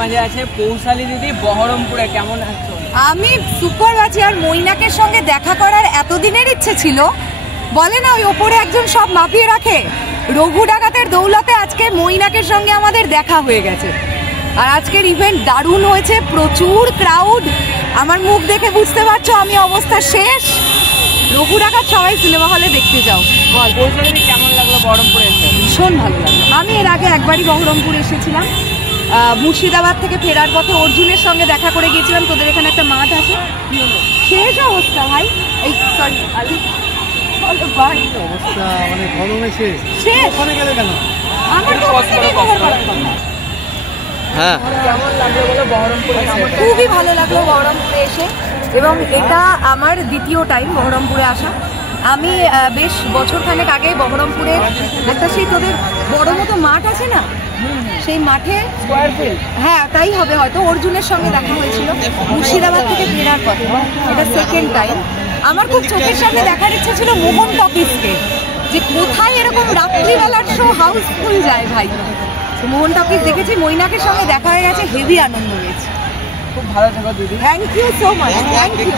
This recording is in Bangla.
মাঝে আছে পৌশালী দিদি বহরমপুরে, কেমন আছো? আমি সুপার আছি। আর মৈনাকের সঙ্গে দেখা করার এতদিনের ইচ্ছে ছিল, বলে না ওই ওপরে একজন সব মাপিয়ে রাখে, রঘু ডাকাতের দৌলতে আজকে মৈনাকের সঙ্গে আমাদের দেখা হয়ে গেছে। আর আজকের ইভেন্ট দারুণ হয়েছে, প্রচুর ক্রাউড। আমার মুখ দেখে বুঝতে পারছো আমি অবস্থা শেষ। রঘু ডাকাত সবাই সিনেমা হলে দেখতে যাও। বল পৌশালী দিদি কেমন লাগলো বহরমপুরে এসে? ভীষণ ভালো লাগলো। আমি এর আগে একবারই বহরমপুর এসেছিলাম, মুর্শিদাবাদ থেকে ফেরার পথে অর্জুনের সঙ্গে দেখা করে গিয়েছিলাম। তোদের এখানে একটা মাঠ আছে, শেষ অবস্থা ভাই। এই সরি আলি অবস্থা মানে গরমে শেষ। ওখানে গেলে কেন? আমার তো ওখানেই খবর করার কথা। হ্যাঁ, কেমন লাগলো বলো বহরমপুরে এসে? খুবই ভালো লাগলো বহরমপুরে এসে, এবং এটা আমার দ্বিতীয় টাইম বহরমপুরে আসা। আমি বেশ বছরখানেক আগে বহরমপুরে একটা সেই তোদের বড় মতো মাঠ আছে না, সেই মাঠে হ্যাঁ তাই হবে হয়তো, অর্জুনের সঙ্গে দেখা হয়েছিল মুর্শিদাবাদ থেকে ফেরার পথে। এটা সেকেন্ড টাইম। আমার খুব চোখের সামনে দেখার ইচ্ছে ছিল মোহন টকিজকে, যে কোথায় এরকম রাত্রিবেলার শো হাউসফুল যায় ভাই। মোহন টকিজ দেখেছি, মৈনাকের সঙ্গে দেখা হয়ে গেছে, হেভি আনন্দ হয়েছে। খুব ভালো থাকো দিদি। Thank you so much. Thank you.